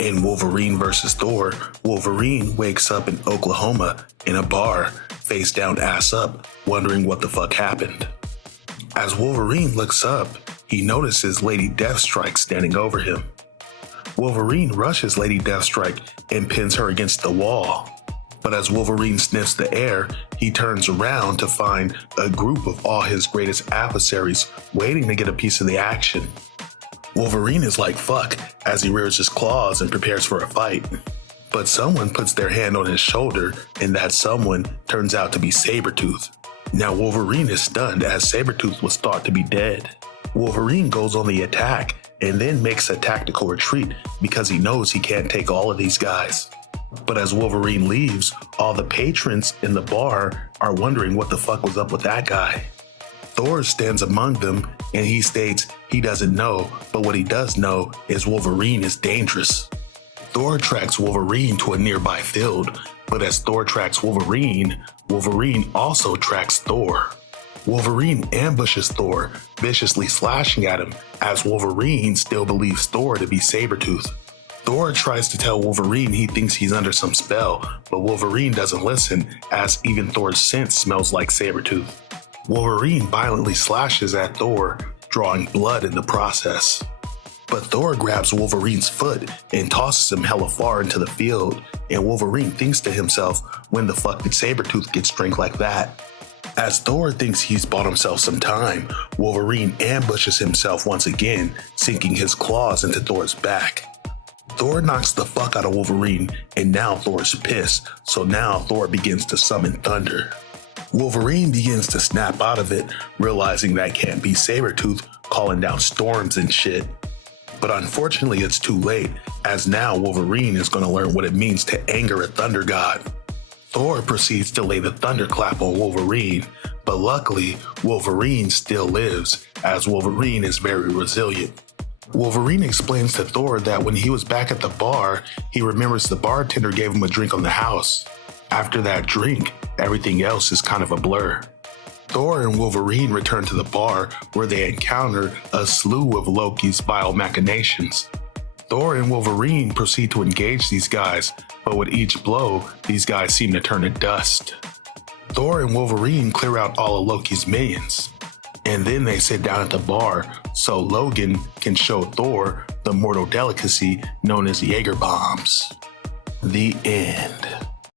In Wolverine vs. Thor, Wolverine wakes up in Oklahoma in a bar, face down ass up, wondering what the fuck happened. As Wolverine looks up, he notices Lady Deathstrike standing over him. Wolverine rushes Lady Deathstrike and pins her against the wall. But as Wolverine sniffs the air, he turns around to find a group of all his greatest adversaries waiting to get a piece of the action. Wolverine is like fuck as he rears his claws and prepares for a fight. But someone puts their hand on his shoulder, and that someone turns out to be Sabretooth. Now Wolverine is stunned as Sabretooth was thought to be dead. Wolverine goes on the attack and then makes a tactical retreat because he knows he can't take all of these guys. But as Wolverine leaves, all the patrons in the bar are wondering what the fuck was up with that guy. Thor stands among them and he states he doesn't know, but what he does know is Wolverine is dangerous. Thor tracks Wolverine to a nearby field, but as Thor tracks Wolverine, Wolverine also tracks Thor. Wolverine ambushes Thor, viciously slashing at him as Wolverine still believes Thor to be Sabretooth. Thor tries to tell Wolverine he thinks he's under some spell, but Wolverine doesn't listen as even Thor's scent smells like Sabretooth. Wolverine violently slashes at Thor, drawing blood in the process. But Thor grabs Wolverine's foot and tosses him hella far into the field, and Wolverine thinks to himself, when the fuck did Sabretooth get strength like that? As Thor thinks he's bought himself some time, Wolverine ambushes himself once again, sinking his claws into Thor's back. Thor knocks the fuck out of Wolverine, and now Thor's pissed, so now Thor begins to summon thunder. Wolverine begins to snap out of it, realizing that can't be Sabretooth calling down storms and shit. But unfortunately it's too late, as now Wolverine is going to learn what it means to anger a thunder god. Thor proceeds to lay the thunderclap on Wolverine, but luckily Wolverine still lives, as Wolverine is very resilient. Wolverine explains to Thor that when he was back at the bar, he remembers the bartender gave him a drink on the house. After that drink, everything else is kind of a blur. Thor and Wolverine return to the bar where they encounter a slew of Loki's vile machinations. Thor and Wolverine proceed to engage these guys, but with each blow, these guys seem to turn to dust. Thor and Wolverine clear out all of Loki's minions, and then they sit down at the bar so Logan can show Thor the mortal delicacy known as Jaeger bombs. The end.